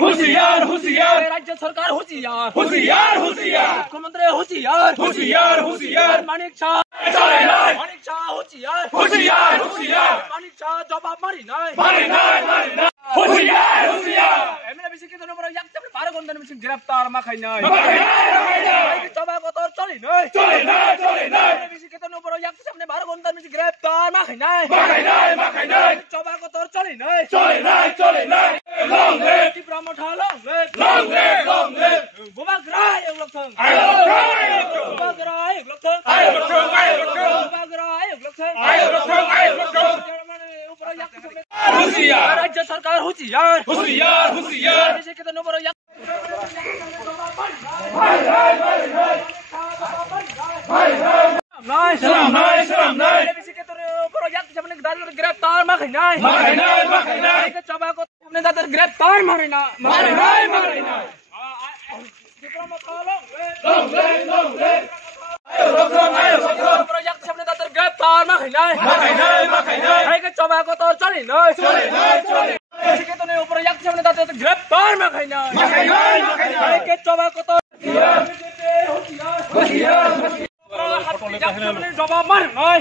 होशियार होशियार राज्य सरकार होशियार होशियार होशियार मुख्यमंत्री होशियार होशियार होशियार मानिक शाह चले নাই मानिक शाह होशियार होशियार होशियार मानिक शाह जवाब मारी নাই मारे নাই होशियार होशियार এমনি বেশি কি জন্য বড় একটা 12 ঘন্টার বেশি গ্রেফতার মাখাই নাই মাখাই নাই জবাব কত চলি নাই চলে নাই বেশি কি জন্য বড় একটা সামনে 12 ঘন্টার বেশি গ্রেফতার মাখাই নাই মাখাই নাই জবাব কত চলি নাই চলে নাই লং লিভ তীব্র মঠা লং লিভ লং লিভ বুবাগ্রাই এগুলো থং বুবাগ্রাই এগুলো থং বুবাগ্রাই এগুলো থং মানে উপরে একটা সামনে होशियार राज्य सरकार होशियार होशियार होशियार বেশি কি জন্য বড় सलाम নাই বেশি কি তোর বড় একটা সামনে দাদুর গ্রেফতার মাখাই নাই জবাব কত সামনে দাদুর গ্রেফতার মারে না মারে নাই প্রজেক্ট সামনে তাদের গ্রেফতার মাখাই নাই জবাব কত চলি নাই সেক্ষেত্রে প্রজেক্ট সামনে তাদের গ্রেফতার মাখাই নাই জবাব কত জবাব মার নয়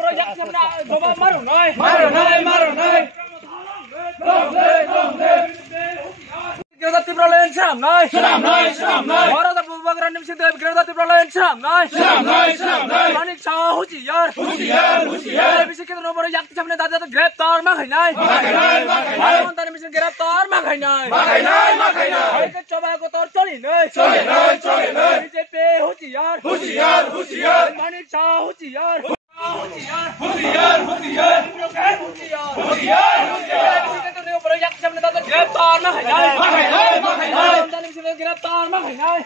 প্রজেক্ট সামনে জবাব মারো নয় তীব্র লেন সালাম নাই ভারত বুবাগ্রা নিমিষে গ্রেফতার তীব্র লেন সালাম নাই মানিক শাহ হোশিয়ার বেশি কি নম্বরে একটি সামনে দাদা গ্রেফতার মাখাই নাই ভারত নিমিষে গ্রেফতার মাখাই নাই জবাব কত চলি নাই বিজেপি হোশিয়ার মানিক শাহ হোশিয়ার গ্রেফতার মাখাই নাই গ্রেফতার মাখাই নাই